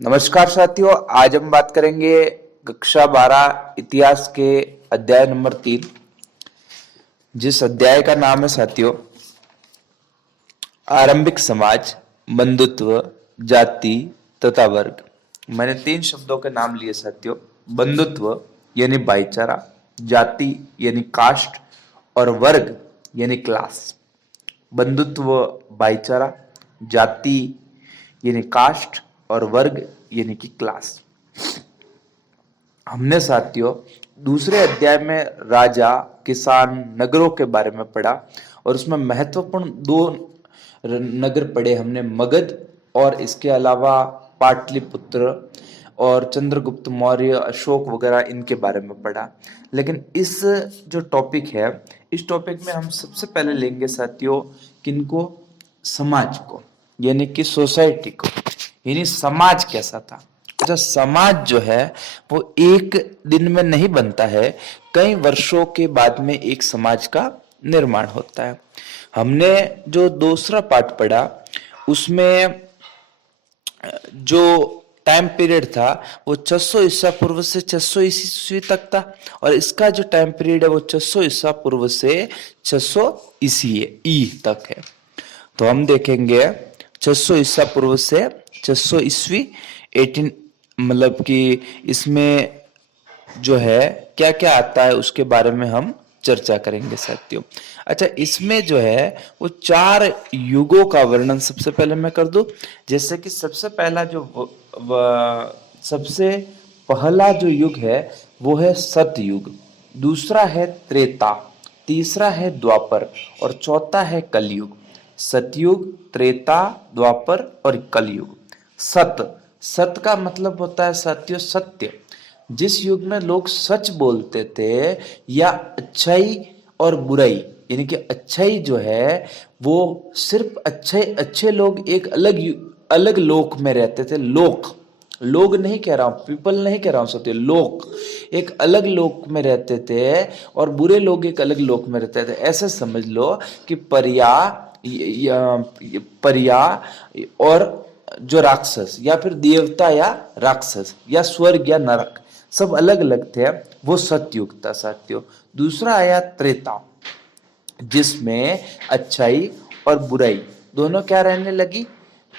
नमस्कार साथियों, आज हम बात करेंगे कक्षा 12 इतिहास के अध्याय नंबर 3। जिस अध्याय का नाम है साथियों आरंभिक समाज, बंधुत्व, जाति तथा वर्ग। मैंने 3 शब्दों के नाम लिए साथियों। बंधुत्व यानी भाईचारा, जाति यानी कास्ट और वर्ग यानी क्लास। बंधुत्व, भाईचारा, जाति यानी कास्ट और वर्ग यानी कि क्लास। हमने साथियों दूसरे अध्याय में राजा, किसान, नगरों के बारे में पढ़ा और उसमें महत्वपूर्ण 2 नगर पढ़े हमने, मगध और इसके अलावा पाटलिपुत्र और चंद्रगुप्त मौर्य, अशोक वगैरह इनके बारे में पढ़ा। लेकिन इस जो टॉपिक है, इस टॉपिक में हम सबसे पहले लेंगे साथियों किनको? समाज को, यानी कि सोसाइटी को, यानी समाज कैसा था। अच्छा, समाज जो है वो एक दिन में नहीं बनता है, कई वर्षों के बाद में एक समाज का निर्माण होता है। हमने जो दूसरा पाठ पढ़ा उसमें जो टाइम पीरियड था वो 600 ईसा पूर्व से 600 ईस्वी तक था, और इसका जो टाइम पीरियड है वो 600 ईसा पूर्व से 600 ई तक है। तो हम देखेंगे 600 ईसा पूर्व से 600 ईस्वी 18, मतलब कि इसमें जो है क्या क्या आता है उसके बारे में हम चर्चा करेंगे साथियों। अच्छा, इसमें जो है वो 4 युगों का वर्णन सबसे पहले मैं कर दूं। जैसे कि सबसे पहला सबसे पहला जो युग है वो है सतयुग, दूसरा है त्रेता, तीसरा है द्वापर और चौथा है कलयुग। सतयुग, त्रेता, द्वापर और कलयुग। सत का मतलब होता है साथियों सत्य। जिस युग में लोग सच बोलते थे, या अच्छाई और बुराई, यानी कि अच्छाई जो है वो सिर्फ अच्छे अच्छे लोग एक अलग लोक में रहते थे। लोग नहीं कह रहा हूं, पीपल नहीं कह रहा हूं साथियों, लोग एक अलग लोक में रहते थे और बुरे लोग एक अलग लोक में रहते थे। ऐसे समझ लो कि परिया और जो राक्षस, या फिर देवता या राक्षस, या स्वर्ग या नरक, सब अलग अलग थे। वो सतयुग था साथियों। दूसरा आया त्रेता, जिसमें अच्छाई और बुराई दोनों क्या रहने लगी?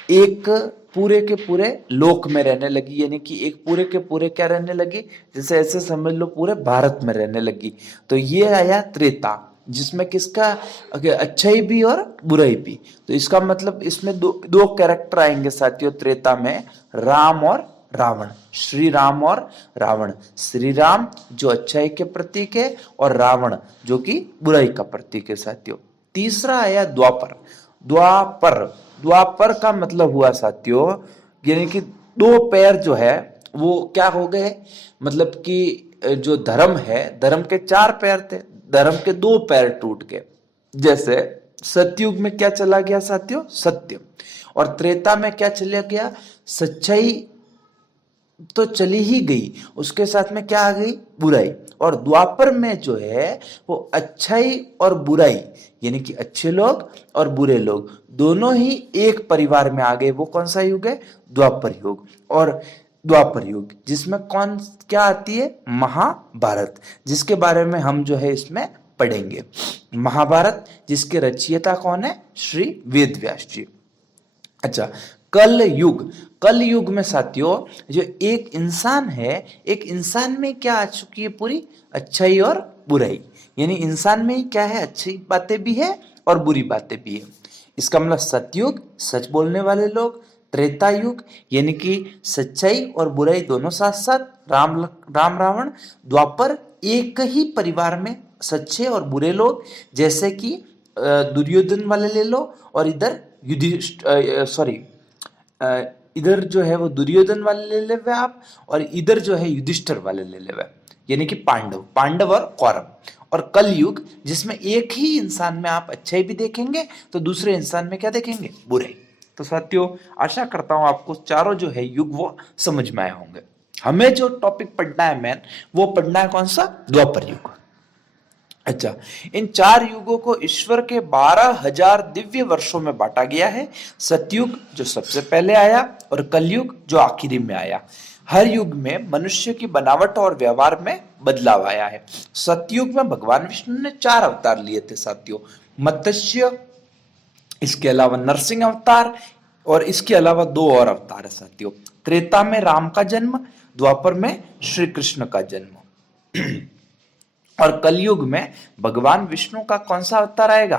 एक पूरे के पूरे लोक में रहने लगी, यानी कि एक पूरे के पूरे क्या रहने लगी? जैसे ऐसे समझ लो पूरे भारत में रहने लगी। तो ये आया त्रेता, जिसमें किसका अच्छाई भी और बुराई भी। तो इसका मतलब इसमें दो कैरेक्टर आएंगे साथियों त्रेता में, राम और रावण, श्री राम और रावण। श्री राम जो अच्छाई के प्रतीक है और रावण जो कि बुराई का प्रतीक है साथियों। तीसरा आया द्वापर। द्वापर द्वापर का मतलब हुआ साथियों, यानी कि 2 पैर जो है वो क्या हो गए, मतलब कि जो धर्म है, धर्म के 4 पैर थे, धर्म के 2 पैर टूट गए। जैसे सतयुग में क्या चला गया साथियों? सत्य। और त्रेता में क्या चला गया? सच्चाई तो चली ही गई, उसके साथ में क्या आ गई? बुराई। और द्वापर में जो है वो अच्छाई और बुराई, यानी कि अच्छे लोग और बुरे लोग दोनों ही एक परिवार में आ गए। वो कौन सा युग है? द्वापर युग। और द्वापर युग जिसमें कौन क्या आती है? महाभारत, जिसके बारे में हम जो है इसमें पढ़ेंगे। महाभारत जिसके रचयिता कौन है? श्री वेद व्यास जी। अच्छा, कल युग में साथियों जो एक इंसान है, एक इंसान में क्या आ चुकी है? पूरी अच्छाई और बुराई, यानी इंसान में क्या है? अच्छी बातें भी है और बुरी बातें भी है। इसका मतलब सतयुग सच बोलने वाले लोग, त्रेता युग यानी कि सच्चाई और बुराई दोनों साथ साथ, राम रावण। द्वापर एक ही परिवार में सच्चे और बुरे लोग, जैसे कि दुर्योधन वाले ले लो, और इधर इधर जो है वो दुर्योधन वाले ले लेवे आप, और इधर जो है युधिष्ठिर वाले ले लेवे, यानी कि पांडव और कौरव। और कलयुग जिसमें एक ही इंसान में आप अच्छाई भी देखेंगे तो दूसरे इंसान में क्या देखेंगे? बुराई। तो साथियों आशा करता हूं आपको चारों जो है युग वो समझ में आए होंगे। हमें जो टॉपिक पढ़ना है मेन, वो पढ़ना है कौन सा? द्वापर युग। अच्छा, इन 4 युगों को ईश्वर के 12,000 दिव्य वर्षों में बांटा गया है। सतयुग जो सबसे पहले आया और कलयुग जो आखिरी में आया। हर युग में मनुष्य की बनावट और व्यवहार में बदलाव आया है। सतयुग में भगवान विष्णु ने 4 अवतार लिए थे साथियों। मत्स्य, इसके अलावा नरसिंह अवतार, और इसके अलावा 2 और अवतार है साथियों। त्रेता में राम का जन्म, द्वापर में श्री कृष्ण का जन्म। और कलयुग में भगवान विष्णु का कौन सा अवतार आएगा?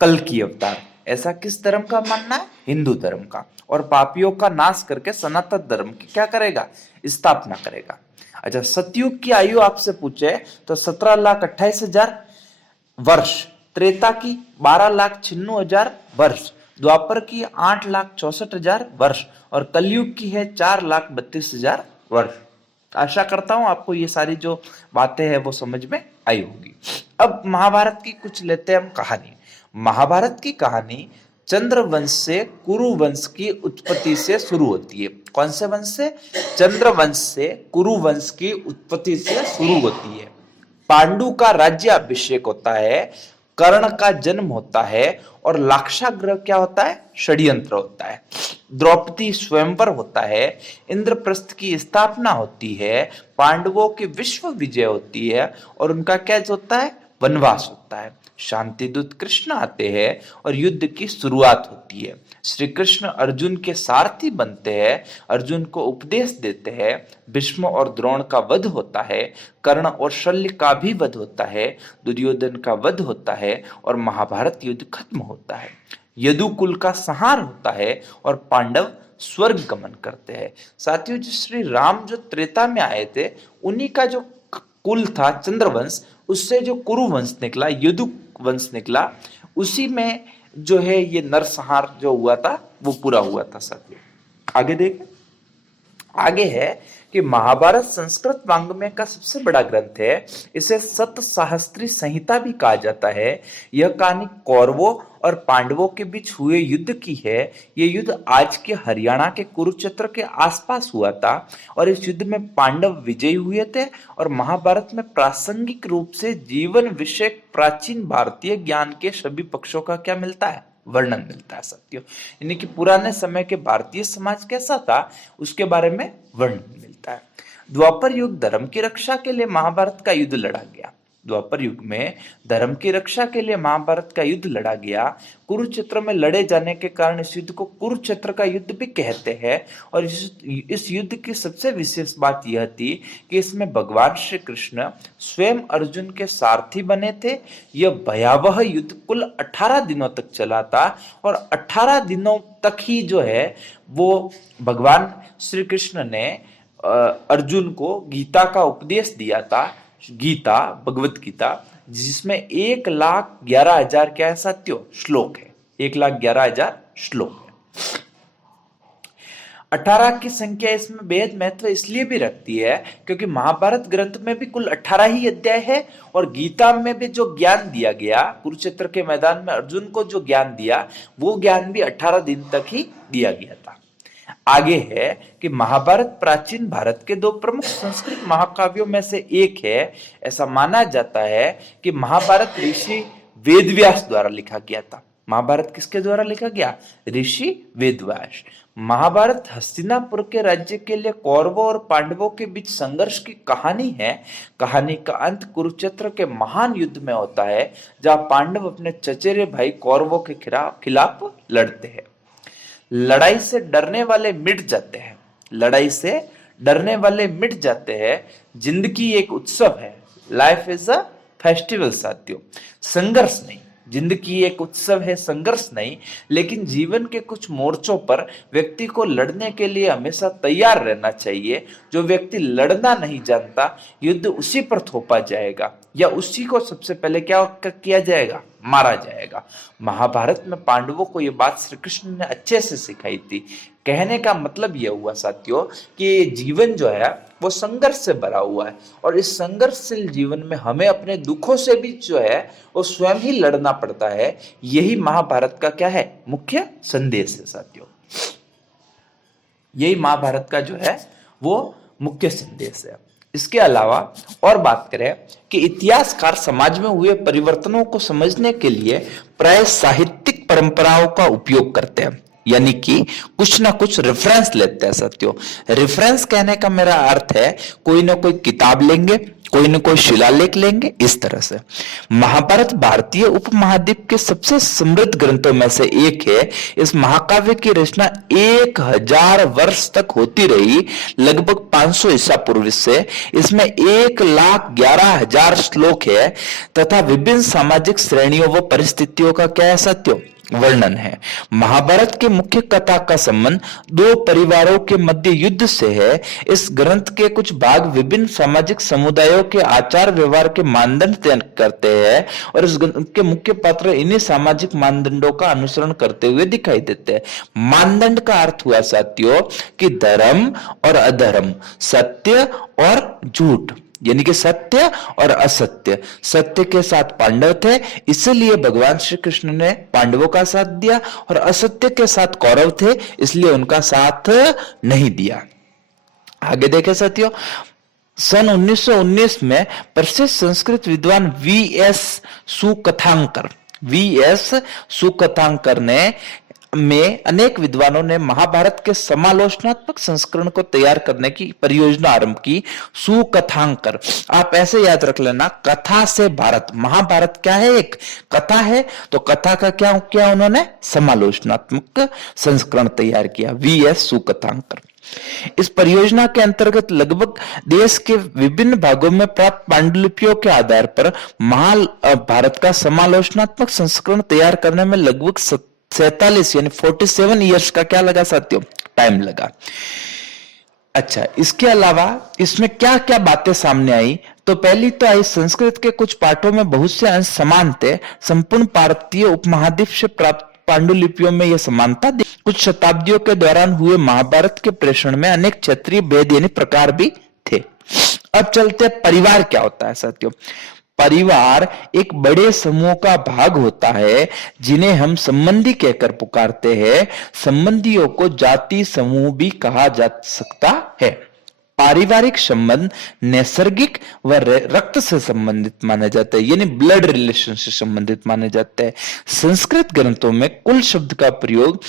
कल की अवतार। ऐसा किस धर्म का मानना है? हिंदू धर्म का। और पापियों का नाश करके सनातन धर्म की क्या करेगा? स्थापना करेगा। अच्छा, सतयुग की आयु आपसे पूछे तो 17,28,000 वर्ष, त्रेता की 12,96,000 वर्ष, द्वापर की 8,64,000 वर्ष, और कलयुग की है 4,32,000 वर्ष। आशा करता हूं आपको ये सारी जो बातें हैं वो समझ में आई होगी। अब महाभारत की कुछ लेते हैं हम कहानी। महाभारत की कहानी चंद्रवंश से कुरु वंश की उत्पत्ति से शुरू होती है। कौन से वंश से? चंद्रवंश से कुरु वंश की उत्पत्ति से शुरू होती है। पांडु का राज्य अभिषेक होता है, कर्ण का जन्म होता है, और लाक्षागृह क्या होता है? षड्यंत्र होता है। द्रौपदी स्वयंवर होता है, इंद्रप्रस्थ की स्थापना होती है, पांडवों की विश्व विजय होती है, और उनका क्या होता है? वनवास होता है। शांति दूत कृष्ण आते हैं और युद्ध की शुरुआत होती है। श्री कृष्ण अर्जुन के सारथी बनते हैं, अर्जुन को उपदेश देते हैं। भीष्म और द्रोण का वध होता है, कर्ण और शल्य का भी वध होता है, दुर्योधन का वध होता है, और महाभारत युद्ध खत्म होता है। यदुकुल का संहार होता है और पांडव स्वर्ग गमन करते हैं। साथियों, जो श्री राम जो त्रेता में आए थे, उन्हीं का जो कुल था चंद्रवंश, उससे जो कुरु वंश निकला, यदु वंश निकला, उसी में जो है ये नरसंहार जो हुआ था वो पूरा हुआ था साथियों। आगे देखें। आगे है कि महाभारत संस्कृत वाङ्मय का सबसे बड़ा ग्रंथ है। इसे सतसहस्त्री संहिता भी कहा जाता है। यह कहानी कौरवों और पांडवों के बीच हुए युद्ध की है। यह युद्ध आज के हरियाणा के कुरुक्षेत्र के आसपास हुआ था, और इस युद्ध में पांडव विजयी हुए थे। और महाभारत में प्रासंगिक रूप से जीवन विषयक प्राचीन भारतीय ज्ञान के सभी पक्षों का क्या मिलता है? वर्णन मिलता है साथियों। यानी कि पुराने समय के भारतीय समाज कैसा था उसके बारे में वर्णन मिलता है। द्वापर युग धर्म की रक्षा के लिए महाभारत का युद्ध लड़ा गया। द्वापर युग में धर्म की रक्षा के लिए महाभारत का युद्ध लड़ा गया। कुरुक्षेत्र में लड़े जाने के कारण इस युद्ध को कुरुक्षेत्र का युद्ध भी कहते हैं। और इस युद्ध की सबसे विशेष बात यह थी कि इसमें भगवान श्री कृष्ण स्वयं अर्जुन के सारथी बने थे। यह भयावह युद्ध कुल 18 दिनों तक चला था, और 18 दिनों तक ही जो है वो भगवान श्री कृष्ण ने अर्जुन को गीता का उपदेश दिया था। गीता, भगवत गीता, जिसमें 1,11,000 क्या है साथियों? श्लोक है। 1,11,000 श्लोक है। 18 की संख्या इसमें बेहद महत्व इसलिए भी रखती है क्योंकि महाभारत ग्रंथ में भी कुल 18 ही अध्याय है, और गीता में भी जो ज्ञान दिया गया, कुरुक्षेत्र के मैदान में अर्जुन को जो ज्ञान दिया, वो ज्ञान भी 18 दिन तक ही दिया गया था। आगे है कि महाभारत प्राचीन भारत के 2 प्रमुख संस्कृत महाकाव्यों में से एक है। ऐसा माना जाता है कि महाभारत ऋषि वेदव्यास द्वारा लिखा गया था। महाभारत किसके द्वारा लिखा गया? ऋषि वेदव्यास। महाभारत हस्तिनापुर के राज्य के लिए कौरवों और पांडवों के बीच संघर्ष की कहानी है। कहानी का अंत कुरुक्षेत्र के महान युद्ध में होता है, जहां पांडव अपने चचेरे भाई कौरवों के खिलाफ लड़ते हैं। लड़ाई से डरने वाले मिट जाते हैं। लड़ाई से डरने वाले मिट जाते हैं। जिंदगी एक उत्सव है। लाइफ इज अ फेस्टिवल साथियों। संघर्ष नहीं, जिंदगी एक उत्सव है, संघर्ष नहीं। लेकिन जीवन के कुछ मोर्चों पर व्यक्ति को लड़ने के लिए हमेशा तैयार रहना चाहिए। जो व्यक्ति लड़ना नहीं जानता, युद्ध उसी पर थोपा जाएगा, या उसी को सबसे पहले क्या किया जाएगा? मारा जाएगा। महाभारत में पांडवों को यह बात श्री कृष्ण ने अच्छे से सिखाई थी। कहने का मतलब यह हुआ साथियों कि जीवन जो है वो संघर्ष से भरा हुआ है, और इस संघर्षशील जीवन में हमें अपने दुखों से भी जो है वो स्वयं ही लड़ना पड़ता है। यही महाभारत का क्या है? मुख्य संदेश है साथियों। यही महाभारत का जो है वो मुख्य संदेश है। इसके अलावा और बात करें कि इतिहासकार समाज में हुए परिवर्तनों को समझने के लिए प्राय साहित्यिक परंपराओं का उपयोग करते हैं, यानी कि कुछ ना कुछ रेफरेंस लेते हैं। साथियों, रेफरेंस कहने का मेरा अर्थ है कोई ना कोई किताब लेंगे, कोई न कोई शिलालेख लेंगे, इस तरह से। महाभारत भारतीय उपमहाद्वीप के सबसे समृद्ध ग्रंथों में से एक है। इस महाकाव्य की रचना 1000 वर्ष तक होती रही, लगभग 500 ईसा पूर्व से। इसमें 1,11,000 श्लोक है तथा विभिन्न सामाजिक श्रेणियों व परिस्थितियों का क्या है साथियों, वर्णन है। महाभारत के मुख्य कथा का संबंध दो परिवारों के मध्य युद्ध से है। इस ग्रंथ के कुछ भाग विभिन्न सामाजिक समुदायों के आचार व्यवहार के मानदंड तय करते हैं और इस ग्रंथ के मुख्य पात्र इन्हीं सामाजिक मानदंडों का अनुसरण करते हुए दिखाई देते हैं। मानदंड का अर्थ हुआ साथियों कि धर्म और अधर्म, सत्य और झूठ, यानी कि सत्य और असत्य। सत्य के साथ पांडव थे, इसलिए भगवान श्री कृष्ण ने पांडवों का साथ दिया, और असत्य के साथ कौरव थे, इसलिए उनका साथ नहीं दिया। आगे देखें साथियों, सन 1919 में प्रसिद्ध संस्कृत विद्वान वी.एस. सुकथांकर ने में अनेक विद्वानों ने महाभारत के समालोचनात्मक संस्करण को तैयार करने की परियोजना आरंभ की। सुकथांकर, आप ऐसे याद रख लेना, कथा से भारत, महाभारत क्या है, एक कथा है, तो कथा का क्या किया उन्होंने, समालोचनात्मक संस्करण तैयार किया। वी.एस. सुकथांकर। इस परियोजना के अंतर्गत लगभग देश के विभिन्न भागों में प्राप्त पांडुलिपियों के आधार पर महाभारत का समालोचनात्मक संस्करण तैयार करने में लगभग 47 यानी 47 ईयर्स का क्या लगा साथियों, टाइम लगा। अच्छा, इसके अलावा इसमें क्या क्या बातें सामने आई, तो पहली तो आई संस्कृत के कुछ पाठों में बहुत से अंश समान थे। संपूर्ण भारतीय उपमहाद्वीप से प्राप्त पांडुलिपियों में यह समानता कुछ शताब्दियों के दौरान हुए महाभारत के प्रेषण में अनेक क्षेत्रीय भेद यानी प्रकार भी थे। अब चलते परिवार क्या होता है साथियों। परिवार एक बड़े समूह का भाग होता है जिन्हें हम संबंधी कहकर पुकारते हैं। संबंधियों को जाति समूह भी कहा जा सकता है। पारिवारिक संबंध नैसर्गिक व रक्त से संबंधित माने जाते हैं, यानी ब्लड रिलेशन से संबंधित माने जाते हैं। संस्कृत ग्रंथों में कुल शब्द का प्रयोग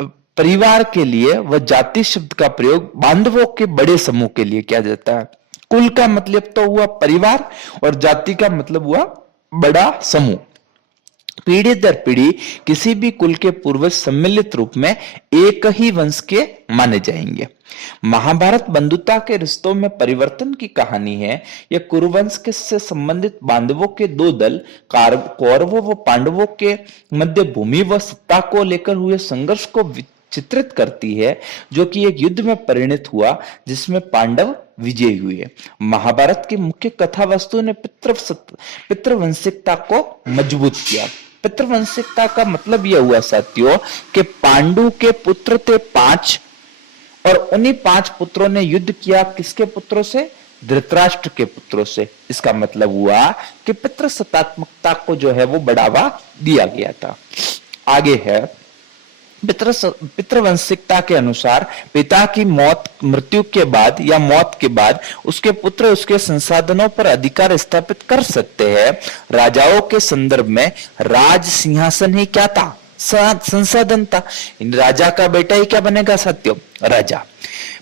परिवार के लिए व जाति शब्द का प्रयोग बांधवों के बड़े समूह के लिए किया जाता है। कुल का मतलब तो हुआ परिवार और जाति का मतलब हुआ बड़ा समूह। पीढ़ी दर पीढ़ी किसी भी कुल के पूर्वज सम्मिलित रूप में एक ही वंश के माने जाएंगे। महाभारत बंधुता के रिश्तों में परिवर्तन की कहानी है। यह कुरुवंश के से संबंधित बांधवों के दो दल कौरवों व पांडवों के मध्य भूमि व सत्ता को लेकर हुए संघर्ष को चित्रित करती है, जो कि एक युद्ध में परिणत हुआ जिसमें पांडव विजयी हुए। महाभारत की मुख्य कथा वस्तु ने पितृवंशिकता को मजबूत किया। पितृवंशिकता का मतलब यह हुआ साथियों कि पांडु के पुत्र थे 5 और उन्हीं 5 पुत्रों ने युद्ध किया किसके पुत्रों से, धृतराष्ट्र के पुत्रों से। इसका मतलब हुआ कि पितृसत्तात्मकता को जो है वो बढ़ावा दिया गया था। आगे है पितृवंशिकता के अनुसार पिता की मृत्यु के बाद या मौत के बाद उसके पुत्र उसके संसाधनों पर अधिकार स्थापित कर सकते हैं। राजाओं के संदर्भ में राज सिंहासन ही क्या था, संसाधन था। राजा का बेटा ही क्या बनेगा साथियों, राजा।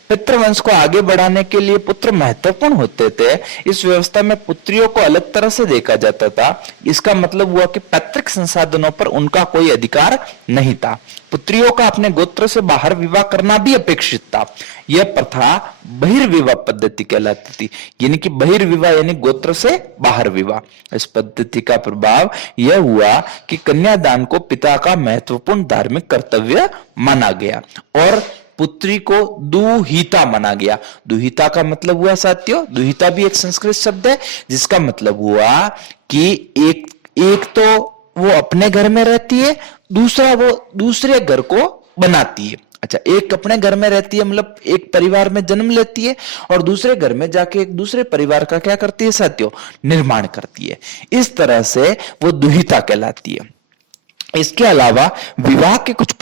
पितृवंश को आगे बढ़ाने के लिए पुत्र महत्वपूर्ण होते थे। इस व्यवस्था में पुत्रियों को अलग तरह से देखा जाता था। इसका मतलब हुआ कि पैतृक संसाधनों पर उनका कोई अधिकार नहीं था। पुत्रियों का अपने गोत्र से बाहर विवाह करना भी अपेक्षित था। यह प्रथा बहिर्विवाह पद्धति कहलाती थी, यानी कि बहिर्विवाह यानी गोत्र से बाहर विवाह। इस पद्धति का प्रभाव यह हुआ कि कन्यादान को पिता का महत्वपूर्ण धार्मिक कर्तव्य माना गया और पुत्री को दुहिता माना गया। दुहिता का मतलब हुआ साथियों, दुहिता भी एक संस्कृत शब्द है जिसका मतलब हुआ कि एक तो वो अपने घर में रहती है, दूसरा वो दूसरे घर को बनाती है। अच्छा, एक अपने घर में रहती है मतलब एक परिवार में जन्म लेती है और दूसरे घर में जाके एक दूसरे परिवार का क्या करती है साथियों, निर्माण करती है। इस तरह से वो दुहिता कहलाती है। इसके अलावा विवाह के कुछ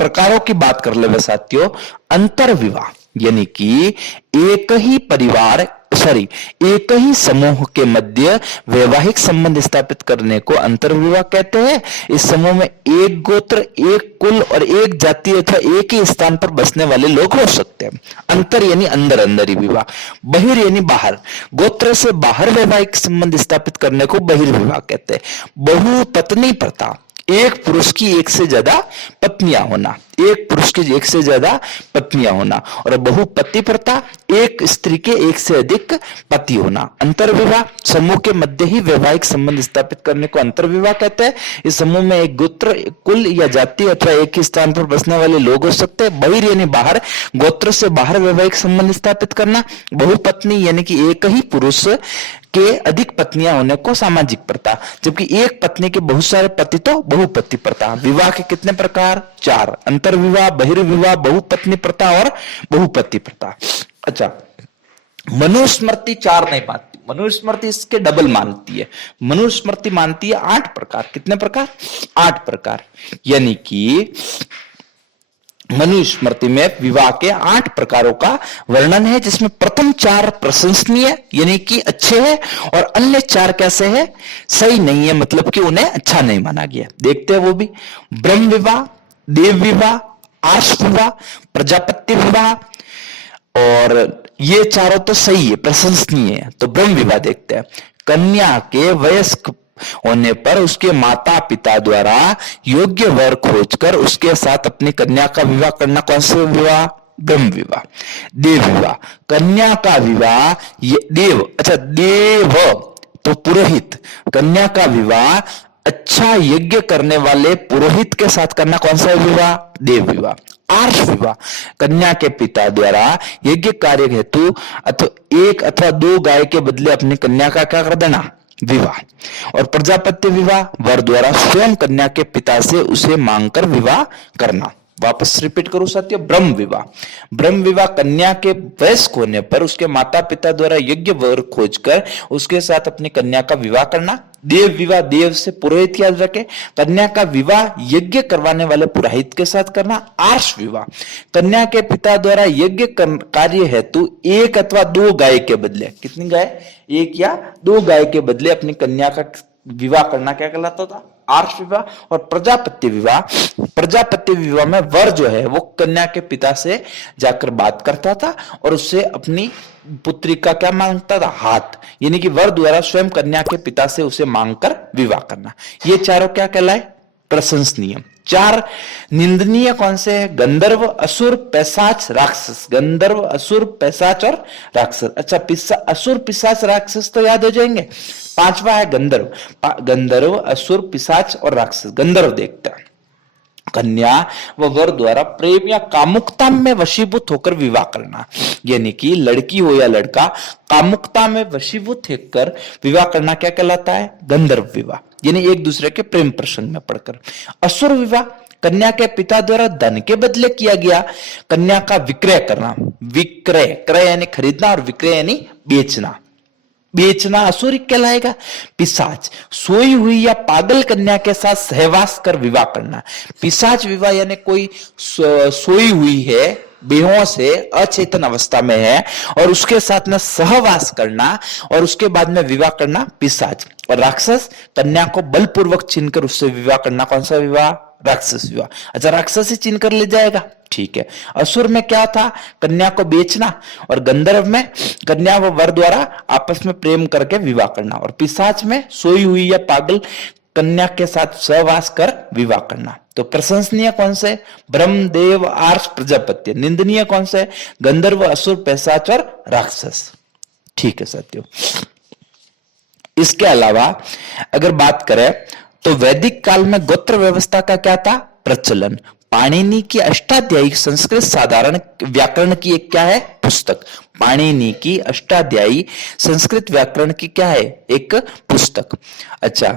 प्रकारों की बात कर ले साथियों। अंतर विवाह, यानी कि एक ही परिवार एक ही समूह के मध्य वैवाहिक संबंध स्थापित करने को अंतर्विवाह कहते हैं। इस समूह में एक गोत्र, एक कुल और एक जाति अथवा एक ही स्थान पर बसने वाले लोग हो सकते हैं। अंतर यानी अंदर अंदर ही विवाह। बहिर यानी बाहर, गोत्र से बाहर वैवाहिक संबंध स्थापित करने को बहिर्विवाह कहते हैं। बहुपत्नी प्रथा, एक पुरुष की एक से ज्यादा पत्नियां होना, एक पुरुष की एक से ज्यादा पत्नियां होना। और बहुपति प्रथा, एक स्त्री के एक से अधिक पति होना। अंतर्विवाह, समूह के मध्य ही वैवाहिक संबंध स्थापित करने को अंतर्विवाह कहते हैं। इस समूह में एक गोत्र, कुल या जाति अथवा एक ही स्थान पर बसने वाले लोग हो सकते हैं। बहिर यानी बाहर, गोत्र से बाहर वैवाहिक संबंध स्थापित करना। बहुपत्नी यानी कि एक ही पुरुष के अधिक पत्नियां होने को सामाजिक प्रथा, जबकि एक पत्नी के बहुत सारे पति तो बहुपति प्रथा। विवाह के कितने प्रकार? 4, अंतर्विवाह, बहिर्विवाह, बहुपत्नी प्रथा और बहुपति प्रथा। अच्छा, मनुस्मृति 4 नहीं मानती, मनुस्मृति इसके डबल मानती है। मनुस्मृति मानती है 8 प्रकार। कितने प्रकार? 8 प्रकार। यानी कि मनुस्मृति में विवाह के 8 प्रकारों का वर्णन है, जिसमें प्रथम 4 प्रशंसनीय यानी कि अच्छे हैं और अन्य 4 कैसे हैं? सही नहीं है, मतलब कि उन्हें अच्छा नहीं माना गया। देखते हैं वो भी। ब्रह्म विवाह, देव विवाह, आर्ष विवाह, प्रजापत्य विवाह, और ये चारों तो सही है, प्रशंसनीय है। तो ब्रह्म विवाह देखते हैं। कन्या के वयस्क होने पर उसके माता पिता द्वारा योग्य वर खोजकर उसके साथ अपनी कन्या का विवाह करना, कौन सा विवाह? ब्रह्म विवाह। देव विवाह, कन्या का विवाह देव, अच्छा देव तो पुरोहित, कन्या का विवाह अच्छा यज्ञ करने वाले पुरोहित के साथ करना, कौन सा विवाह? देव विवाह। आर्ष विवाह, कन्या के पिता द्वारा यज्ञ कार्य हेतु अथवा 1 अथवा 2 गाय के बदले अपनी कन्या का क्या कर देना? विवाह। और प्रजापत्य विवाह, वर द्वारा स्वयं कन्या के पिता से उसे मांगकर विवाह करना। वापस रिपीट करूं साथियों। ब्रह्म विवाह, ब्रह्म विवाह कन्या के वयस्क होने पर उसके माता पिता द्वारा योग्य वर खोजकर उसके साथ अपनी कन्या का विवाह करना। देव विवाह, देव से पुरोहित याद रखे, कन्या का विवाह यज्ञ करवाने वाले पुरोहित के साथ करना। आर्ष विवाह, कन्या के पिता द्वारा यज्ञ कार्य हेतु 1 अथवा 2 गाय के बदले, कितनी गाय? 1 या 2 गाय के बदले अपनी कन्या का विवाह करना क्या कहलाता था? आर्ष विवाह। और प्रजापत्य विवाह, प्रजापत्य विवाह में वर जो है वो कन्या के पिता से जाकर बात करता था और उससे अपनी पुत्री का क्या मांगता था? हाथ, यानी कि वर द्वारा स्वयं कन्या के पिता से उसे मांगकर विवाह करना। ये चारों क्या कहलाए? प्रशंसनीय। 4 निंदनीय कौन से है? गंधर्व, असुर, पैशाच, राक्षस। गंधर्व, असुर, पैशाच और राक्षस। अच्छा, असुर, पिशाच, राक्षस तो याद हो जाएंगे। 5वां है गंधर्व। गंधर्व, असुर, पिशाच और राक्षस। गंधर्व देखते हैं। कन्या व वर द्वारा प्रेम या कामुकता में वशीभूत होकर विवाह करना, यानी कि लड़की हो या लड़का कामुकता में वशीभूत होकर विवाह करना क्या कहलाता है? गंधर्व विवाह, यानी एक दूसरे के प्रेम प्रसंग में पड़कर। असुर विवाह, कन्या के पिता द्वारा धन के बदले किया गया कन्या का विक्रय करना। विक्रय, क्रय यानी खरीदना और विक्रय यानी बेचना। बेचना असुर कहलाएगा। पिशाच, सोई हुई या पागल कन्या के साथ सहवास कर विवाह करना। पिशाच विवाह यानी कोई सोई हुई है, बेहोश है, अचेतन अवस्था में है और उसके साथ में सहवास करना और उसके बाद में विवाह करना, पिशाच। और राक्षस, कन्या को बलपूर्वक छीनकर उससे विवाह करना, कौन सा विवाह? राक्षस विवाह। अच्छा, राक्षस ही छीन कर ले जाएगा, ठीक है। असुर में क्या था? कन्या को बेचना। और गंधर्व में कन्या व वर द्वारा आपस में प्रेम करके विवाह करना। और पिशाच में सोई हुई या पागल कन्या के साथ सहवास कर विवाह करना। तो प्रशंसनीय कौन से? ब्रह्म, देव, आर्ष, प्रजापत्य। निंदनीय कौन से? गंधर्व, असुर, पैशाच और राक्षस। ठीक है साथियों। इसके अलावा अगर बात करें तो वैदिक काल में गोत्र व्यवस्था का क्या था? प्रचलन। पाणिनि की अष्टाध्यायी संस्कृत साधारण व्याकरण की एक क्या है? पुस्तक। पाणिनि की अष्टाध्यायी संस्कृत व्याकरण की क्या है? एक पुस्तक। अच्छा,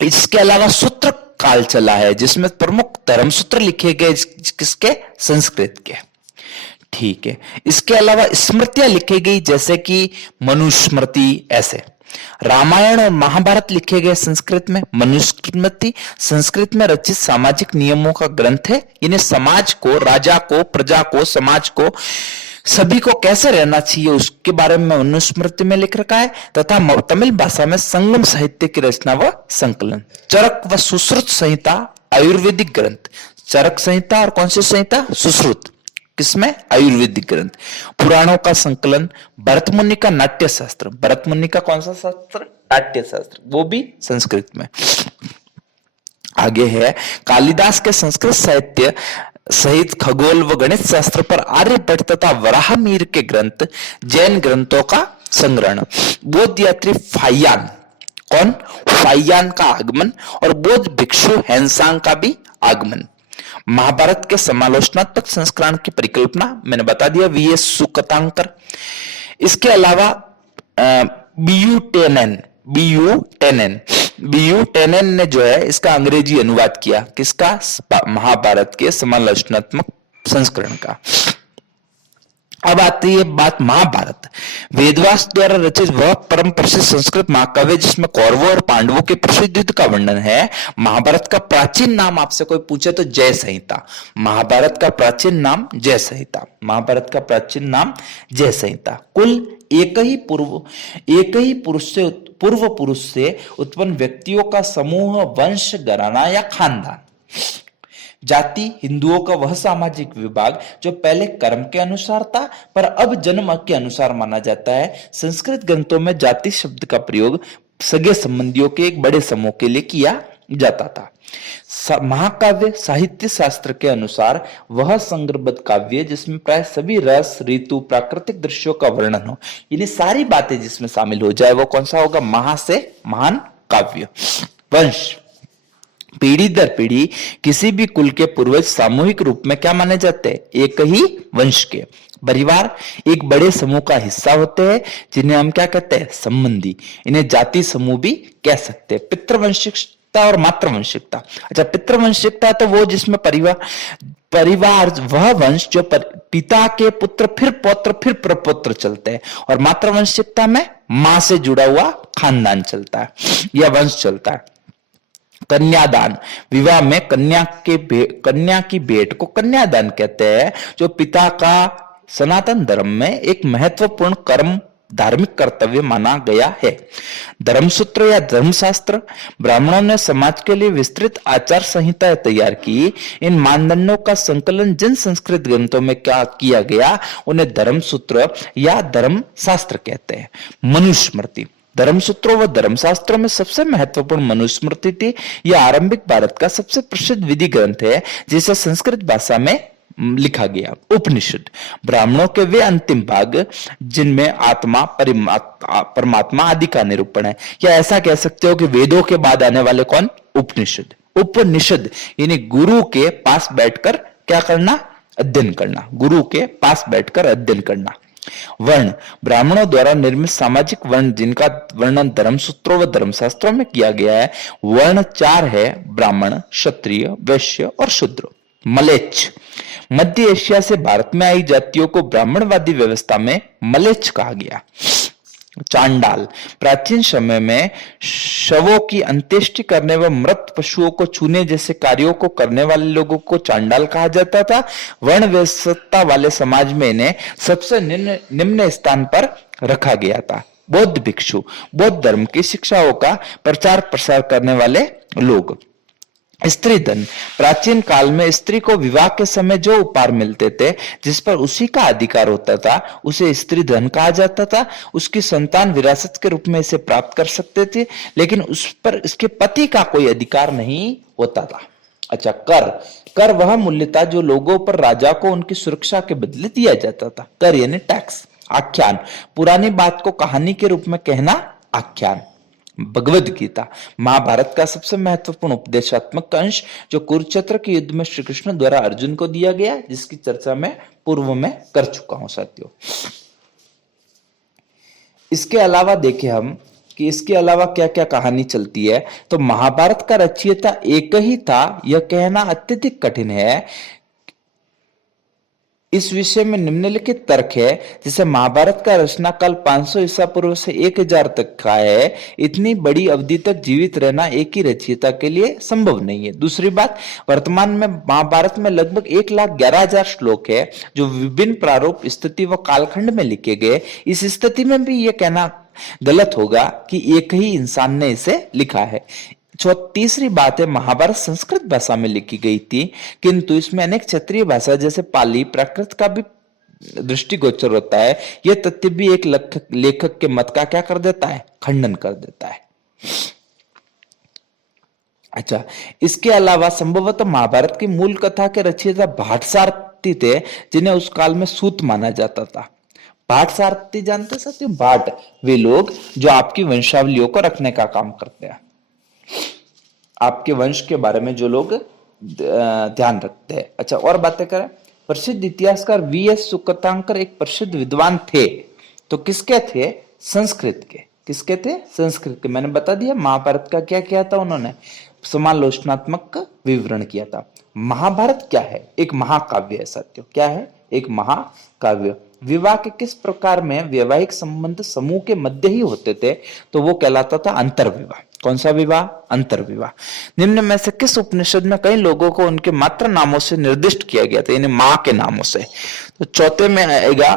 इसके अलावा सूत्र काल चला है जिसमें प्रमुख धर्म सूत्र लिखे गए, किसके? संस्कृत के। ठीक है। इसके अलावा स्मृतियां लिखी गई जैसे कि मनुस्मृति, ऐसे। रामायण और महाभारत लिखे गए संस्कृत में। मनुस्मृति संस्कृत में रचित सामाजिक नियमों का ग्रंथ है। इन्हें समाज को, राजा को, प्रजा को, समाज को, सभी को कैसे रहना चाहिए उसके बारे में मनुस्मृति में लिख रखा है। तथा तमिल भाषा में संगम साहित्य की रचना व संकलन। चरक व सुश्रुत संहिता आयुर्वेदिक ग्रंथ। चरक संहिता और कौन सी संहिता? सुश्रुत। किसमें? आयुर्वेदिक ग्रंथ। पुराणों का संकलन। भरत मुनि का नाट्य शास्त्र। भरत मुनि का कौन सा शास्त्र? नाट्य शास्त्र, वो भी संस्कृत में। आगे है कालिदास के संस्कृत साहित्य सहित खगोल व गणित शास्त्र पर आर्यभट्ट तथा वराहमिहिर के ग्रंथ। जैन ग्रंथों का संग्रहण। बौद्ध यात्री फाहियान। कौन? फाहियान का आगमन और बौद्ध भिक्षु हैंसांग का भी आगमन। महाभारत के समालोचनात्मक संस्करण की परिकल्पना मैंने बता दिया, वीएस सुकतांकर। इसके अलावा बीयू टेनेन ने जो है इसका अंग्रेजी अनुवाद किया। किसका? महाभारत के समालोचनात्मक संस्करण का। अब आती है बात महाभारत। वेदव्यास द्वारा रचित वह परम प्रसिद्ध संस्कृत महाकाव्य जिसमें कौरवों और पांडवों के प्रसिद्ध युद्ध का वर्णन है। महाभारत का प्राचीन नाम आपसे कोई पूछे तो जय संहिता। महाभारत का प्राचीन नाम जय संहिता। महाभारत का प्राचीन नाम जय संहिता। कुल एक ही पूर्व पुरुष से उत्पन्न व्यक्तियों का समूह, वंश, घराना या खानदान। जाति हिंदुओं का वह सामाजिक विभाग जो पहले कर्म के अनुसार था पर अब जन्म के अनुसार माना जाता है। संस्कृत ग्रंथों में जाति शब्द का प्रयोग सगे संबंधियों के एक बड़े समूह के लिए किया जाता था। महाकाव्य साहित्य शास्त्र के अनुसार वह संग्रहबद्ध काव्य जिसमें प्राय सभी रस, ऋतु, प्राकृतिक दृश्यों का वर्णन हो, यानी सारी बातें जिसमें शामिल हो जाए वो कौन सा होगा? महा से महान काव्य। वंश पीढ़ी दर पीढ़ी किसी भी कुल के पूर्वज सामूहिक रूप में क्या माने जाते हैं? एक ही वंश के। परिवार एक बड़े समूह का हिस्सा होते हैं जिन्हें हम क्या कहते हैं? संबंधी। इन्हें जाति समूह भी कह सकते हैं। पितृवंशिकता और मातृवंशिकता। अच्छा, पितृवंशिकता तो वो जिसमें परिवार वह वंश जो पिता के पुत्र फिर पौत्र फिर प्रपौत्र चलते हैं, और मातृवंशिकता में मां से जुड़ा हुआ खानदान चलता है या वंश चलता है। कन्यादान विवाह में कन्या की भेंट को कन्यादान कहते हैं, जो पिता का सनातन धर्म में एक महत्वपूर्ण कर्म, धार्मिक कर्तव्य माना गया है। धर्मसूत्र या धर्मशास्त्र ब्राह्मणों ने समाज के लिए विस्तृत आचार संहिताएं तैयार की। इन मानदंडों का संकलन जिन संस्कृत ग्रंथों में क्या किया गया उन्हें धर्मसूत्र या धर्मशास्त्र कहते हैं। मनुस्मृति धर्मसूत्रों व धर्मशास्त्रों में सबसे महत्वपूर्ण मनुस्मृति थी। यह आरंभिक भारत का सबसे प्रसिद्ध विधि ग्रंथ है जिसे संस्कृत भाषा में लिखा गया। उपनिषद ब्राह्मणों के वे अंतिम भाग जिनमें आत्मा, परमात्मा आदि का निरूपण है, या ऐसा कह सकते हो कि वेदों के बाद आने वाले कौन? उपनिषद। उपनिषद यानी गुरु के पास बैठकर क्या करना? अध्ययन करना। गुरु के पास बैठकर अध्ययन करना। वर्ण ब्राह्मणों द्वारा निर्मित सामाजिक वर्ण जिनका वर्णन धर्मसूत्रों व धर्मशास्त्रों में किया गया है। वर्ण 4 है: ब्राह्मण, क्षत्रिय, वैश्य और शूद्र। मलेच्छ मध्य एशिया से भारत में आई जातियों को ब्राह्मणवादी व्यवस्था में मलेच्छ कहा गया। चांडाल प्राचीन समय में शवों की अंत्येष्टि करने व मृत पशुओं को छूने जैसे कार्यों को करने वाले लोगों को चांडाल कहा जाता था। वर्ण व्यवस्था वाले समाज में इन्हें सबसे निम्न स्थान पर रखा गया था। बौद्ध भिक्षु बौद्ध धर्म की शिक्षाओं का प्रचार प्रसार करने वाले लोग। स्त्री धन प्राचीन काल में स्त्री को विवाह के समय जो उपहार मिलते थे जिस पर उसी का अधिकार होता था उसे स्त्री धन कहा जाता था। उसकी संतान विरासत के रूप में इसे प्राप्त कर सकते थे, लेकिन उस पर इसके पति का कोई अधिकार नहीं होता था। अच्छा, कर वह मूल्य था जो लोगों पर राजा को उनकी सुरक्षा के बदले दिया जाता था। कर यानी टैक्स। आख्यान पुरानी बात को कहानी के रूप में कहना आख्यान। भगवद गीता महाभारत का सबसे महत्वपूर्ण उपदेशात्मक अंश जो कुरुक्षेत्र के युद्ध में श्री कृष्ण द्वारा अर्जुन को दिया गया, जिसकी चर्चा मैं पूर्व में कर चुका हूं साथियों। इसके अलावा देखें हम कि इसके अलावा क्या क्या कहानी चलती है। तो महाभारत का रचयिता एक ही था यह कहना अत्यधिक कठिन है। इस विषय में निम्नलिखित तर्क है, जैसे महाभारत का रचना काल 500 ईसा पूर्व से 1000 तक का है। इतनी बड़ी अवधि तक जीवित रहना एक ही रचयिता के लिए संभव नहीं है। दूसरी बात, वर्तमान में महाभारत में लगभग 1,11,000 श्लोक है जो विभिन्न प्रारूप, स्थिति व कालखंड में लिखे गए। इस स्थिति में भी यह कहना गलत होगा कि एक ही इंसान ने इसे लिखा है। तीसरी बात है, महाभारत संस्कृत भाषा में लिखी गई थी, किंतु इसमें अनेक क्षेत्रीय भाषा जैसे पाली, प्राकृत का भी दृष्टिगोचर होता है। यह तथ्य भी एक लेखक के मत का क्या कर देता है, खंडन कर देता है। अच्छा, इसके अलावा संभवतः महाभारत की मूल कथा के रचयिता भाटसारथी थे, जिन्हें उस काल में सूत माना जाता था। भाटसारथी जानते साथियों? भाट वे लोग जो आपकी वंशावलियों को रखने का काम करते हैं, आपके वंश के बारे में जो लोग ध्यान रखते हैं। अच्छा, और बातें करें, प्रसिद्ध इतिहासकार वीएस सुकतांकर एक प्रसिद्ध विद्वान थे। तो किसके थे? संस्कृत के। किसके थे? संस्कृत के। मैंने बता दिया महाभारत का क्या किया था उन्होंने, समालोचनात्मक विवरण किया था। महाभारत क्या है? एक महाकाव्य है साथियों। क्या है? एक महाकाव्य। विवाह के किस प्रकार में वैवाहिक संबंध समूह के मध्य ही होते थे, तो वो कहलाता था अंतर्विवाह। कौन सा विवाह? अंतर्विवाह। निम्न में से किस उपनिषद में कई लोगों को उनके मात्र नामों से निर्दिष्ट किया गया था, यानी मां के नामों से? तो चौथे में आएगा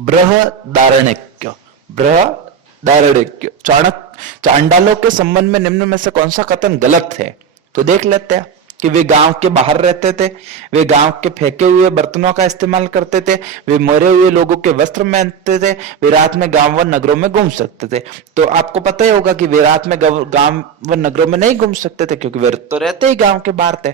बृहदारण्यक। बृहदारण्यक। चांडालों के संबंध में निम्न में से कौन सा कथन गलत है? तो देख लेते हैं कि वे गांव के बाहर रहते थे, वे गांव के फेंके हुए बर्तनों का इस्तेमाल करते थे, वे मरे हुए लोगों के वस्त्र पहनते थे, वे रात में गांव व नगरों में घूम सकते थे। तो आपको पता ही होगा कि वे रात में गांव व नगरों में नहीं घूम सकते थे, क्योंकि वे तो रहते ही गांव के बाहर थे।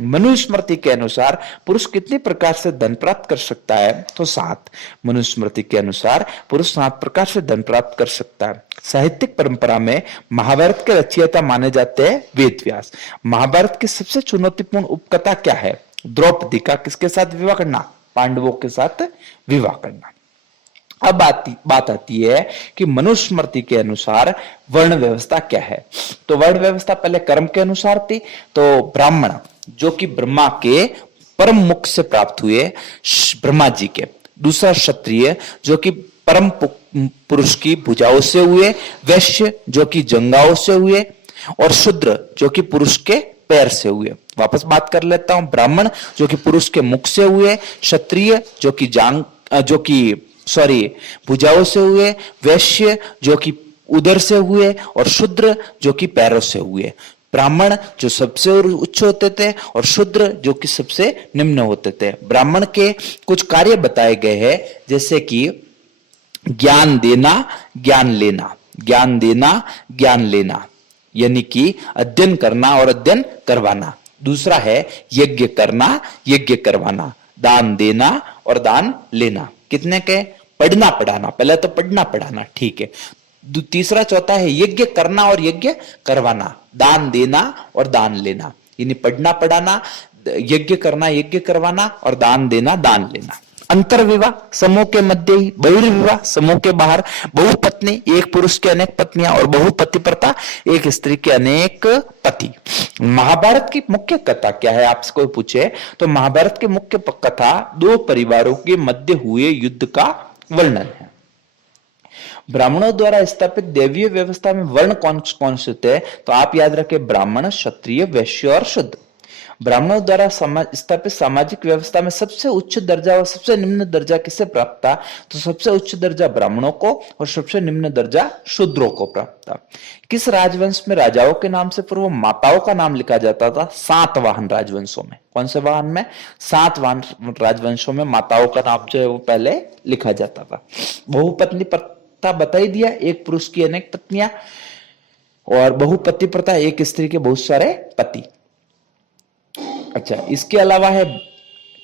मनुस्मृति के अनुसार पुरुष कितनी प्रकार से धन प्राप्त कर सकता है? तो 7। मनुस्मृति के अनुसार पुरुष 7 प्रकार से धन प्राप्त कर सकता है। साहित्यिक परंपरा में महाभारत के रचयिता माने जाते हैं वेद व्यास। महाभारत की सबसे चुनौतीपूर्ण उपकथा क्या है? द्रौपदी का किसके साथ विवाह करना? पांडवों के साथ विवाह करना। अब बात आती है कि मनुस्मृति के अनुसार वर्ण व्यवस्था क्या है। तो वर्ण व्यवस्था पहले कर्म के अनुसार थी। तो ब्राह्मण जो कि ब्रह्मा के परम मुख से प्राप्त हुए, ब्रह्मा जी के। दूसरा क्षत्रिय जो कि परम पुरुष की भुजाओं से हुए, वैश्य जो कि जंगाओं से हुए, और शूद्र जो कि पुरुष के पैर से हुए। वापस बात कर लेता हूं, ब्राह्मण जो कि पुरुष के मुख से हुए, क्षत्रिय जो कि भुजाओं से हुए, वैश्य जो कि उदर से हुए, और शूद्र जो कि पैरों से हुए। ब्राह्मण जो सबसे उच्च होते थे और शूद्र जो कि सबसे निम्न होते थे। ब्राह्मण के कुछ कार्य बताए गए हैं, जैसे कि ज्ञान देना, ज्ञान लेना, ज्ञान देना, ज्ञान लेना, यानी कि अध्ययन करना और अध्ययन करवाना। दूसरा है यज्ञ करना, यज्ञ करवाना, दान देना और दान लेना। कितने के? पढ़ना पढ़ाना। पहले तो पढ़ना पढ़ाना, ठीक है। तीसरा चौथा है यज्ञ करना और यज्ञ करवाना, दान देना और दान लेना, यानी पढ़ना पढ़ाना, यज्ञ करना, यज्ञ करवाना और दान देना, दान लेना। अंतर्विवाह समूह के मध्य ही, बहिर्विवाह समूह के बाहर, बहुपत्नी एक पुरुष के अनेक पत्नियां, और बहुपति प्रथा एक स्त्री के अनेक पति। महाभारत की मुख्य कथा क्या है आपसे कोई पूछे, तो महाभारत की मुख्य कथा 2 परिवारों के मध्य हुए युद्ध का वर्णन है। ब्राह्मणों द्वारा स्थापित देवीय व्यवस्था में वर्ण कौन कौन से थे, तो आप याद रखें, ब्राह्मण, क्षत्रिय, वैश्य और शूद्र। ब्राह्मणों द्वारा स्थापित सामाजिक व्यवस्था में सबसे उच्च दर्जा और सबसे निम्न दर्जा किसे प्राप्त था, तो सबसे उच्च दर्जा ब्राह्मणों को और सबसे निम्न दर्जा शूद्रों को प्राप्त था। किस राजवंश में राजाओं के नाम से पूर्व माताओं का नाम लिखा जाता था? सातवाहन राजवंशों में। कौन से वाहन में? सातवाहन राजवंशों में माताओं का नाम जो है वो पहले लिखा जाता था। बहुपत्नी प्रथा बता ही दिया, एक पुरुष की अनेक पत्नियां, और बहुपति प्रथा एक स्त्री के बहुत सारे पति। अच्छा, इसके अलावा है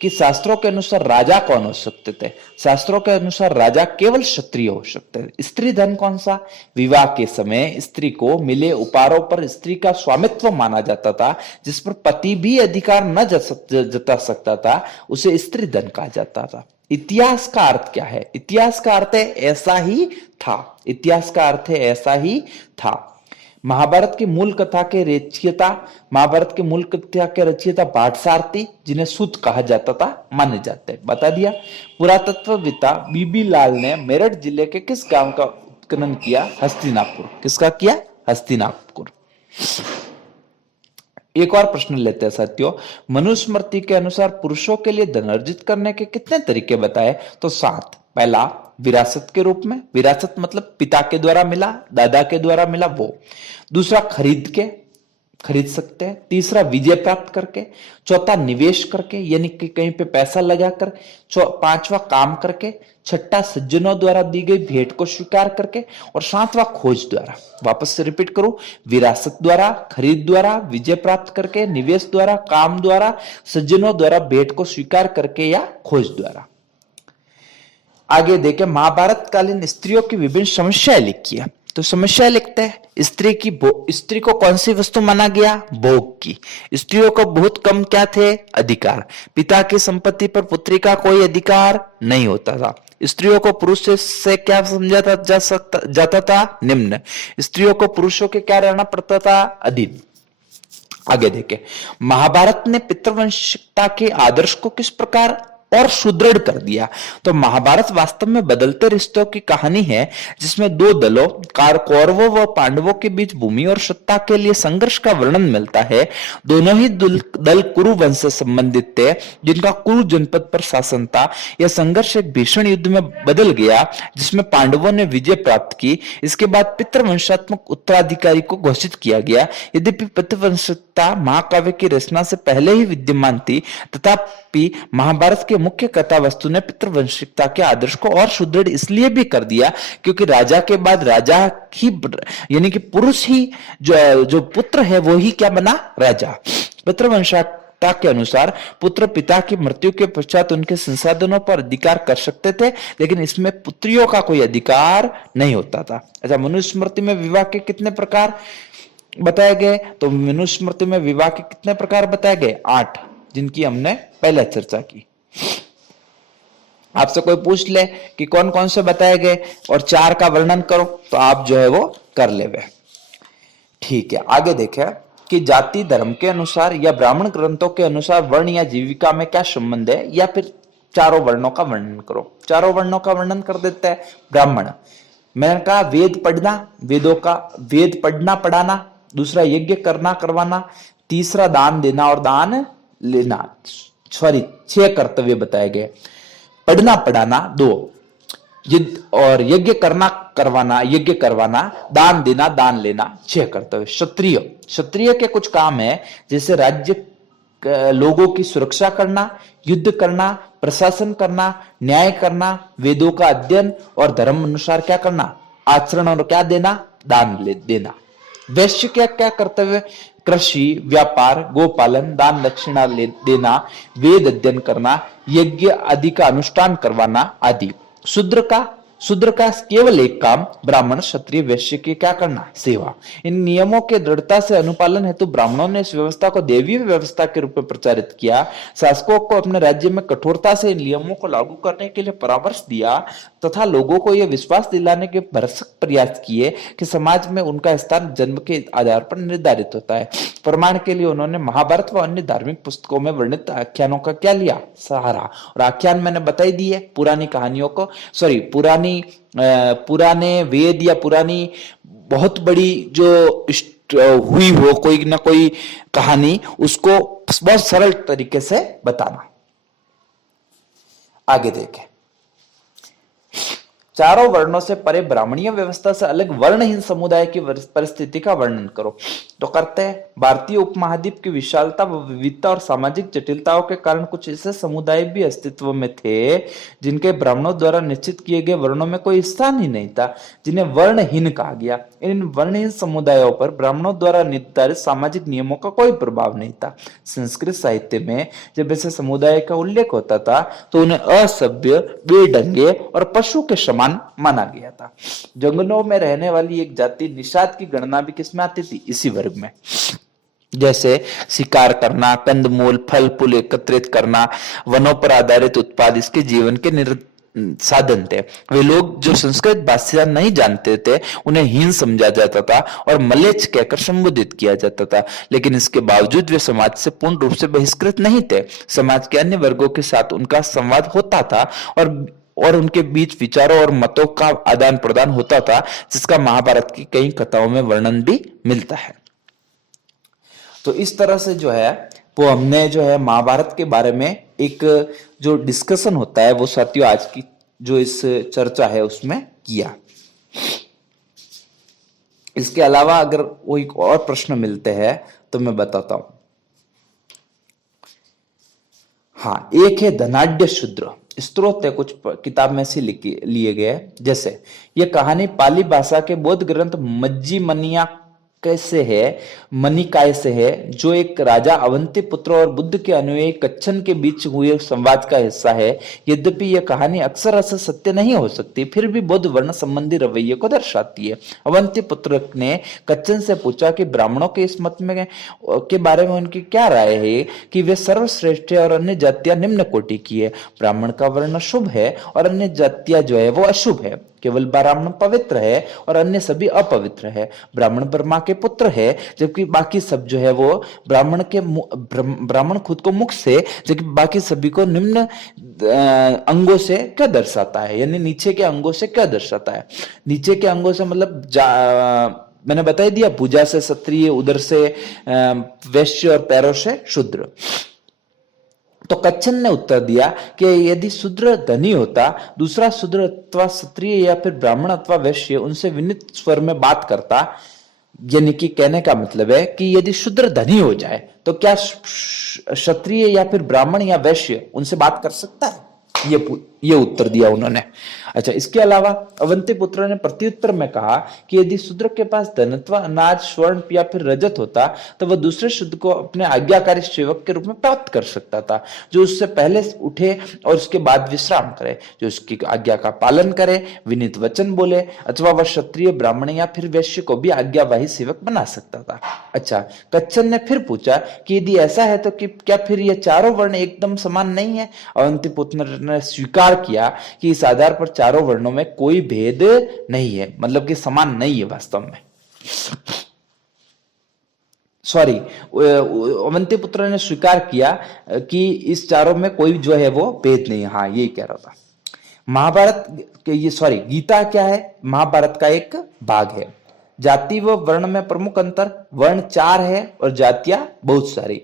कि शास्त्रों के अनुसार राजा कौन हो सकते थे? शास्त्रों के अनुसार राजा केवल क्षत्रिय हो सकते थे। स्त्री धन कौन सा? विवाह के समय स्त्री को मिले उपहारों पर स्त्री का स्वामित्व माना जाता था, जिस पर पति भी अधिकार न जता सकता था, उसे स्त्री धन कहा जाता था। इतिहास का अर्थ क्या है? इतिहास का अर्थ है ऐसा ही था। इतिहास का अर्थ है ऐसा ही था। महाभारत की मूल कथा के रचयिता पार्थसारथी, जिन्हें सूत कहा जाता था, माने जाते हैं। बता दिया। पुरातत्वविता बीबी लाल ने मेरठ जिले के किस गांव का उत्खनन किया? हस्तिनापुर। किसका किया? हस्तिनापुर। एक और प्रश्न लेते हैं साथियों। मनुस्मृति के अनुसार पुरुषों के लिए धन अर्जित करने के कितने तरीके बताए? तो 7। पहला विरासत के रूप में, विरासत मतलब पिता के द्वारा मिला, दादा के द्वारा मिला वो। दूसरा खरीद सकते हैं। तीसरा विजय प्राप्त करके। चौथा निवेश करके, यानी कि कहीं पे पैसा लगाकर। पांचवा काम करके। छठा सज्जनों द्वारा दी गई भेंट को स्वीकार करके। और सातवां खोज द्वारा। वापस से रिपीट करूं, विरासत द्वारा, खरीद द्वारा, विजय प्राप्त करके, निवेश द्वारा, काम द्वारा, सज्जनों द्वारा भेंट को स्वीकार करके या खोज द्वारा। आगे देखें, महाभारत कालीन स्त्रियों की विभिन्न समस्याएं लिखी है। तो समस्या लिखते हैं, स्त्री को कौन सी वस्तु माना गया? भोग की। स्त्रियों को बहुत कम क्या थे? अधिकार। पिता की संपत्ति पर पुत्री का कोई अधिकार नहीं होता था। स्त्रियों को पुरुष से क्या समझा जाता था? निम्न। स्त्रियों को पुरुषों के क्या रहना पड़ता था? अधीन। आगे देखें, महाभारत ने पितृवंशिकता के आदर्श को किस प्रकार और सुदृढ़ कर दिया? तो महाभारत वास्तव में बदलते रिश्तों की कहानी है, जिसमें दो दलों कौरवों व पांडवों के बीच भूमि और सत्ता के लिए संघर्ष का वर्णन मिलता है। दोनों ही दल कुरु वंश से संबंधित थे, जिनका कुरु जनपद पर शासन था। यह संघर्ष एक भीषण युद्ध में बदल गया, जिसमें पांडवों ने विजय प्राप्त की। इसके बाद पितृवंशात्मक उत्तराधिकारी को घोषित किया गया। यद्यपि पितृवंशिकता महाकाव्य की रचना से पहले ही विद्यमान थी, तथापि महाभारत के मुख्य कथा वस्तु ने पितृवंशिकता के आदर्श को और सुदृढ़ इसलिए भी कर दिया क्योंकि राजा के बाद राजा ही, यानी कि पुरुष ही जो पुत्र है वो ही क्या बना? राजा। पितृवंशिकता के अनुसार पुत्र पिता की मृत्यु के पश्चात उनके संसाधनों पर अधिकार कर सकते थे, लेकिन इसमें पुत्रियों का कोई अधिकार नहीं होता था। अच्छा, मनुस्मृति में विवाह के कितने प्रकार बताए गए? तो मनुस्मृति में विवाह के कितने प्रकार बताए गए? 8, जिनकी हमने पहले चर्चा की। आपसे कोई पूछ ले कि कौन कौन से बताए गए और 4 का वर्णन करो, तो आप जो है वो कर लेवे। ठीक है, आगे देखें कि जाति धर्म के अनुसार या ब्राह्मण ग्रंथों के अनुसार वर्ण या जीविका में क्या संबंध है, या फिर चारों वर्णों का वर्णन करो। चारों वर्णों का वर्णन कर देते हैं। ब्राह्मण, मैंने कहा वेद पढ़ना, वेद पढ़ना पढ़ाना। दूसरा यज्ञ करना करवाना। तीसरा दान देना और दान लेना। 6 कर्तव्य बताए गए। पढ़ना पढ़ाना 2, और यज्ञ करना करवाना, यज्ञ करवाना, दान देना, दान लेना, 6 कर्तव्य। क्षत्रिय के कुछ काम है, जैसे राज्य लोगों की सुरक्षा करना, युद्ध करना, प्रशासन करना, न्याय करना, वेदों का अध्ययन और धर्म अनुसार क्या करना? आचरण और क्या देना? दान देना। वैश्य क्या कर्तव्य? कृषि, व्यापार, गोपालन, दान दक्षिणा देना, वेद अध्ययन करना, यज्ञ आदि का अनुष्ठान करवाना आदि। शूद्र का केवल एक काम, ब्राह्मण क्षत्रिय वैश्य की क्या करना? सेवा। इन नियमों के दृढ़ता से अनुपालन हेतु ब्राह्मणों ने इस व्यवस्था को देवीय व्यवस्था के रूप में प्रचारित किया। शासकों को अपने राज्य में कठोरता से इन नियमों को लागू करने के लिए परामर्श दिया तथा लोगों को यह विश्वास दिलाने के भरसक प्रयास किए कि समाज में उनका स्थान जन्म के आधार पर निर्धारित होता है। प्रमाण के लिए उन्होंने महाभारत व अन्य धार्मिक पुस्तकों में वर्णित आख्यानों का क्या लिया? सहारा। और आख्यान मैंने बताई दी है, पुरानी कहानियों को, पुराने वेद या पुरानी बहुत बड़ी जो हुई हो कोई ना कोई कहानी, उसको बहुत सरल तरीके से बताना। आगे देखें, चारों वर्णों से परे ब्राह्मणीय व्यवस्था से अलग वर्णहीन समुदाय की परिस्थिति का वर्णन करो। तो करते हैं। भारतीय उपमहाद्वीप की विशालता व विविधता और सामाजिक जटिलताओं के कारण कुछ ऐसे समुदाय भी अस्तित्व में थे जिनके ब्राह्मणों द्वारा निश्चित किए गए वर्णों में कोई स्थान ही नहीं था, जिन्हें वर्णहीन कहा गया। इन वर्णहीन समुदायों पर ब्राह्मणों द्वारा निर्धारित सामाजिक नियमों का कोई प्रभाव नहीं था। संस्कृत साहित्य में जब ऐसे समुदाय का उल्लेख होता था तो उन्हें असभ्य, बेढंगे और पशु के समान माना गया था। जंगलों में रहने वाली एक जाति निषाद की गणना भी किसमें आती थी? इसी वर्ग में। जैसे शिकार करना, कंदमूल, फल फूल एकत्रित करना, वनों पर आधारित उत्पाद इसके जीवन के साधन थे। वे लोग जो संस्कृत भाषा नहीं जानते थे उन्हें हीन समझा जाता था और मलेच्छ कहकर संबोधित किया जाता था, लेकिन इसके बावजूद वे समाज से पूर्ण रूप से बहिष्कृत नहीं थे। समाज के अन्य वर्गों के साथ उनका संवाद होता था और उनके बीच विचारों और मतों का आदान प्रदान होता था, जिसका महाभारत की कई कथाओं में वर्णन भी मिलता है। तो इस तरह से जो है वो हमने जो है महाभारत के बारे में एक जो डिस्कशन होता है वो साथियों आज की जो इस चर्चा है उसमें किया। इसके अलावा अगर कोई और प्रश्न मिलते हैं तो मैं बताता हूं। हाँ, एक है धनाढ्य शूद्र। स्त्रोत है कुछ किताब में से लिए गए। जैसे यह कहानी पाली भाषा के बौद्ध ग्रंथ मज्जी मनिया कैसे है मनिकाय से है, जो एक राजा अवंती पुत्र और बुद्ध के अनुयायी कच्छन के बीच हुए संवाद का हिस्सा है। यद्यपि यह कहानी अक्सर ऐसा सत्य नहीं हो सकती, फिर भी बौद्ध वर्ण संबंधी रवैये को दर्शाती है। अवंती पुत्र ने कच्छन से पूछा कि ब्राह्मणों के इस मत में के बारे में उनकी क्या राय है कि वे सर्वश्रेष्ठ है और अन्य जातियां निम्न कोटि की है। ब्राह्मण का वर्ण शुभ है और अन्य जातियां जो है वो अशुभ है। केवल ब्राह्मण पवित्र है और अन्य सभी अपवित्र है। ब्राह्मण ब्रह्मा के पुत्र है, जबकि बाकी सब जो है वो ब्राह्मण खुद को मुख से, जबकि बाकी सभी को निम्न अंगों से क्या दर्शाता है, यानी नीचे के अंगों से क्या दर्शाता है। नीचे के अंगों से मतलब मैंने बता ही दिया, भुजा से क्षत्रिय, उदर से वैश्य और पैरों से शूद्र। तो कच्छन ने उत्तर दिया कि यदि शूद्र धनी होता, दूसरा शूद्र अथवा क्षत्रिय या फिर ब्राह्मण अथवा वैश्य उनसे विनीत स्वर में बात करता, यानी कि कहने का मतलब है कि यदि शूद्र धनी हो जाए तो क्या क्षत्रिय या फिर ब्राह्मण या वैश्य उनसे बात कर सकता है? ये उत्तर दिया उन्होंने। अच्छा, इसके अलावा अवंती पुत्र ने प्रत्युत्तर में कहा कि यदि शूद्र के पास धन अथवा अनाज, स्वर्ण या फिर रजत होता तो वह दूसरे शूद्र को अपने आज्ञाकारी सेवक के रूप में प्राप्त कर सकता था, जो उससे पहले उठे और उसके बाद विश्राम करे, जो उसकी आज्ञा का पालन करे, विनीत वचन बोले, अथवा वह क्षत्रिय, ब्राह्मण या फिर वैश्य को भी आज्ञावाही सेवक बना सकता था। अच्छा, कच्छन ने फिर पूछा कि यदि ऐसा है तो क्या फिर ये चारों वर्ण एकदम समान नहीं है? अवंती पुत्र ने स्वीकार किया कि इस आधार पर चारों वर्णों में कोई भेद नहीं है, मतलब कि समान नहीं है वास्तव में। सॉरी, अवंती पुत्र ने स्वीकार किया कि इस चारों में कोई जो है वो भेद नहीं है। हाँ, यही कह रहा था। महाभारत गीता क्या है? महाभारत का एक भाग है। जाति व वर्ण में प्रमुख अंतर, वर्ण 4 है और जातियां बहुत सारी।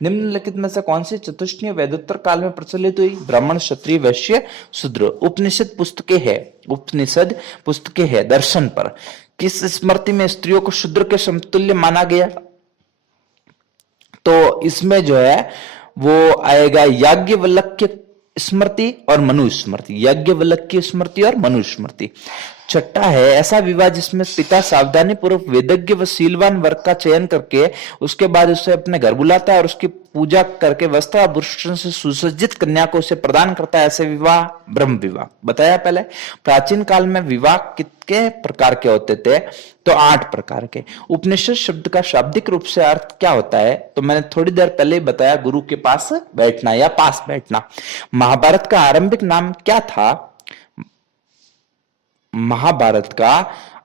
निम्नलिखित में से कौन सी चतुष्टयी वेदोत्तर काल में प्रचलित हुई? ब्राह्मण, क्षत्रिय, वैश्य, शूद्र। उपनिषद पुस्तकें है दर्शन पर। किस स्मृति में स्त्रियों को शूद्र के समतुल्य माना गया? तो इसमें जो है वो आएगा याज्ञवल्क्य स्मृति और मनुस्मृति। याज्ञवल्क्य स्मृति और मनुस्मृति। छठा है ऐसा विवाह जिसमें पिता सावधानी पूर्वक वेदज्ञ व शीलवान वर्ग का चयन करके उसके बाद उसे अपने घर बुलाता है और उसकी पूजा करके वस्त्र आभूषण से सुसज्जित कन्या को उसे प्रदान करता है। ऐसे विवाह ब्रह्म विवाह बताया पहले। प्राचीन काल में विवाह कितने प्रकार के होते थे? तो 8 प्रकार के। उपनिषद शब्द का शाब्दिक रूप से अर्थ क्या होता है? तो मैंने थोड़ी देर पहले ही बताया, गुरु के पास बैठना या पास बैठना। महाभारत का आरंभिक नाम क्या था? महाभारत का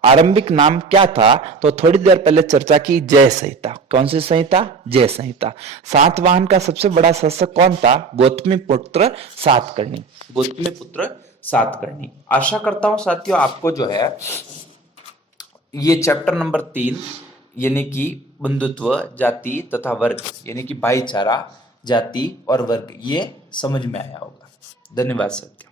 आरंभिक नाम क्या था? तो थोड़ी देर पहले चर्चा की, जय संहिता। कौन सी संहिता? जय संहिता। सातवाहन का सबसे बड़ा शासक कौन था? गौतमी पुत्र सातकर्णी। गौतमी पुत्र सातकर्णी। आशा करता हूं साथियों आपको जो है ये चैप्टर नंबर 3 यानी कि बंधुत्व, जाति तथा वर्ग यानी कि भाईचारा, जाति और वर्ग, ये समझ में आया होगा। धन्यवाद साथियों।